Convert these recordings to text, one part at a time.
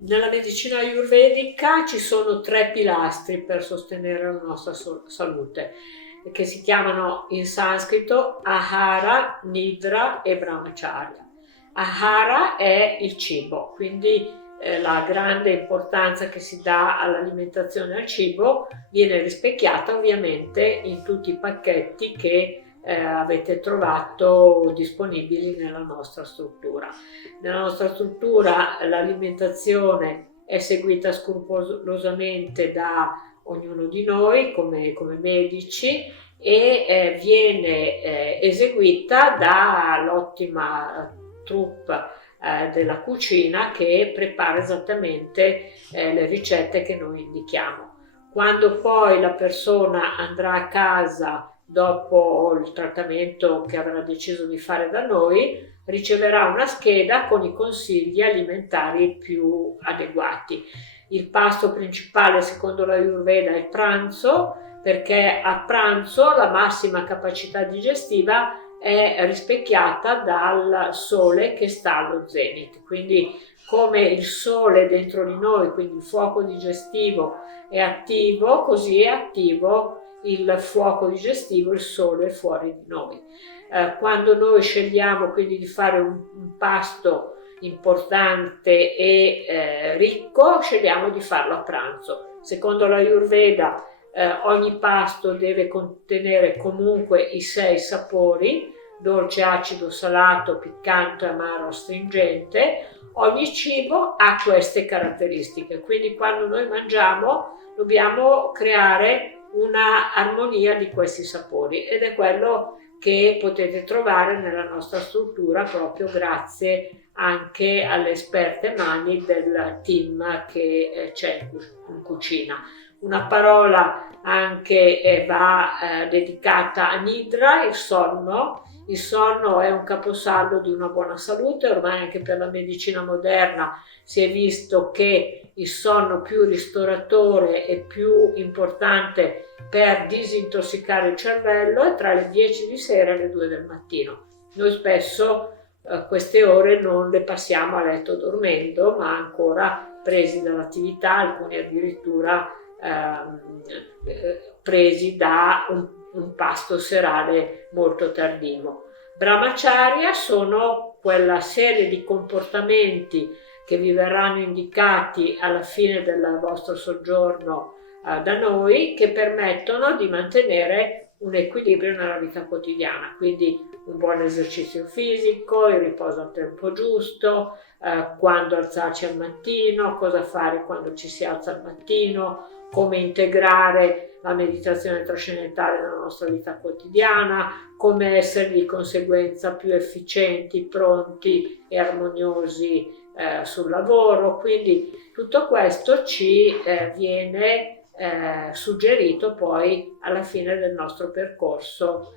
Nella medicina ayurvedica ci sono tre pilastri per sostenere la nostra salute, che si chiamano in sanscrito Ahara, Nidra e Brahmacharya. Ahara è il cibo, quindi la grande importanza che si dà all'alimentazione e al cibo viene rispecchiata ovviamente in tutti i pacchetti che avete trovato disponibili nella nostra struttura. Nella nostra struttura l'alimentazione è seguita scrupolosamente da ognuno di noi come medici e viene eseguita dall'ottima troupe della cucina che prepara esattamente le ricette che noi indichiamo. Quando poi la persona andrà a casa dopo il trattamento che avrà deciso di fare da noi, riceverà una scheda con i consigli alimentari più adeguati. Il pasto principale secondo la Ayurveda è il pranzo, perché a pranzo la massima capacità digestiva è rispecchiata dal sole che sta allo zenit, quindi come il sole dentro di noi, quindi il fuoco digestivo è attivo, così è attivo il fuoco digestivo, il sole fuori di noi. Quando noi scegliamo quindi di fare un pasto importante e ricco, scegliamo di farlo a pranzo. Secondo la Ayurveda ogni pasto deve contenere comunque i 6 sapori, dolce, acido, salato, piccante, amaro, astringente. Ogni cibo ha queste caratteristiche, quindi quando noi mangiamo dobbiamo creare una armonia di questi sapori ed è quello che potete trovare nella nostra struttura proprio grazie anche alle esperte mani del team che c'è in cucina. Una parola anche va dedicata a Nidra, il sonno. Il sonno è un caposaldo di una buona salute, ormai anche per la medicina moderna si è visto che il sonno più ristoratore e più importante per disintossicare il cervello è tra le 10 di sera e le 2 del mattino. Noi spesso queste ore non le passiamo a letto dormendo, ma ancora presi dall'attività, alcuni addirittura presi da un pasto serale molto tardivo. Brahmacharya sono quella serie di comportamenti che vi verranno indicati alla fine del vostro soggiorno da noi, che permettono di mantenere un equilibrio nella vita quotidiana, quindi un buon esercizio fisico, il riposo al tempo giusto, quando alzarci al mattino, cosa fare quando ci si alza al mattino, come integrare la meditazione trascendentale nella nostra vita quotidiana, come essere di conseguenza più efficienti, pronti e armoniosi sul lavoro. Quindi tutto questo ci viene suggerito poi alla fine del nostro percorso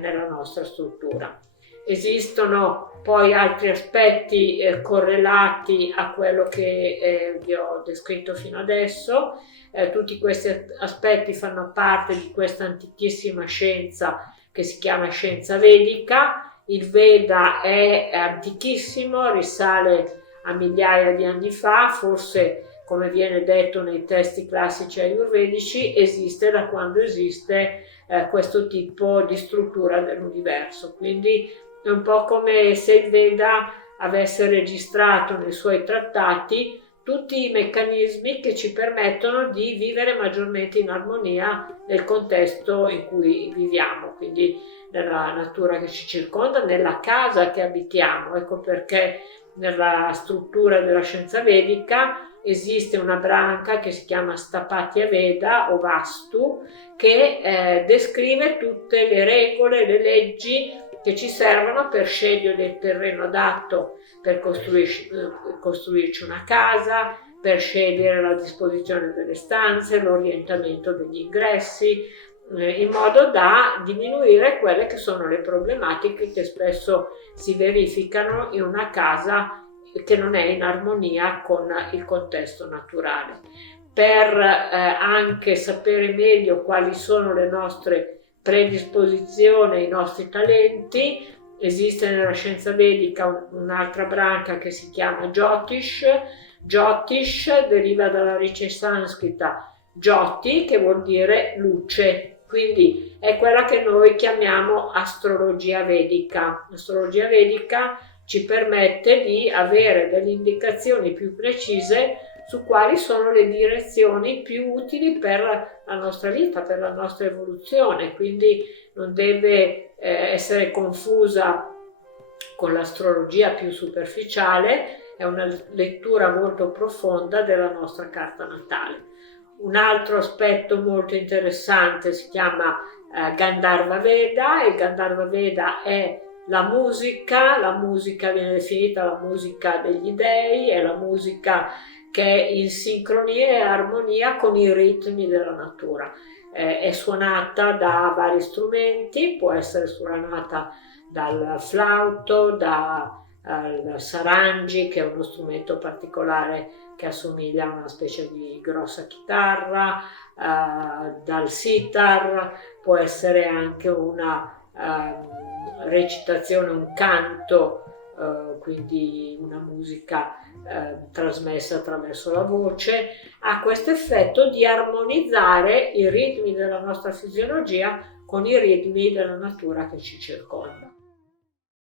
nella nostra struttura. Esistono poi altri aspetti correlati a quello che vi ho descritto fino adesso. Tutti questi aspetti fanno parte di questa antichissima scienza che si chiama scienza vedica. Il Veda è antichissimo, risale a migliaia di anni fa, forse come viene detto nei testi classici ayurvedici, esiste da quando esiste questo tipo di struttura dell'universo. Quindi è un po' come se il Veda avesse registrato nei suoi trattati tutti i meccanismi che ci permettono di vivere maggiormente in armonia nel contesto in cui viviamo, quindi nella natura che ci circonda, nella casa che abitiamo. Ecco perché nella struttura della scienza vedica esiste una branca che si chiama Stapatya Veda o Vastu, che descrive tutte le regole, le leggi che ci servono per scegliere il terreno adatto per costruirci una casa, per scegliere la disposizione delle stanze, l'orientamento degli ingressi, in modo da diminuire quelle che sono le problematiche che spesso si verificano in una casa che non è in armonia con il contesto naturale. Per anche sapere meglio quali sono le nostre predisposizioni, i nostri talenti, esiste nella scienza vedica un'altra branca che si chiama Jyotish. Jyotish deriva dalla radice sanscrita Jyoti, che vuol dire luce, quindi è quella che noi chiamiamo astrologia vedica. L'astrologia vedica ci permette di avere delle indicazioni più precise su quali sono le direzioni più utili per la nostra vita, per la nostra evoluzione, quindi non deve essere confusa con l'astrologia più superficiale, è una lettura molto profonda della nostra carta natale. Un altro aspetto molto interessante si chiama Gandharva Veda, e Gandharva Veda è la musica viene definita la musica degli dei, è la musica che è in sincronia e armonia con i ritmi della natura. È suonata da vari strumenti, può essere suonata dal flauto, dal sarangi, che è uno strumento particolare che assomiglia a una specie di grossa chitarra, dal sitar, può essere anche una recitazione, un canto, quindi una musica trasmessa attraverso la voce, ha questo effetto di armonizzare i ritmi della nostra fisiologia con i ritmi della natura che ci circonda.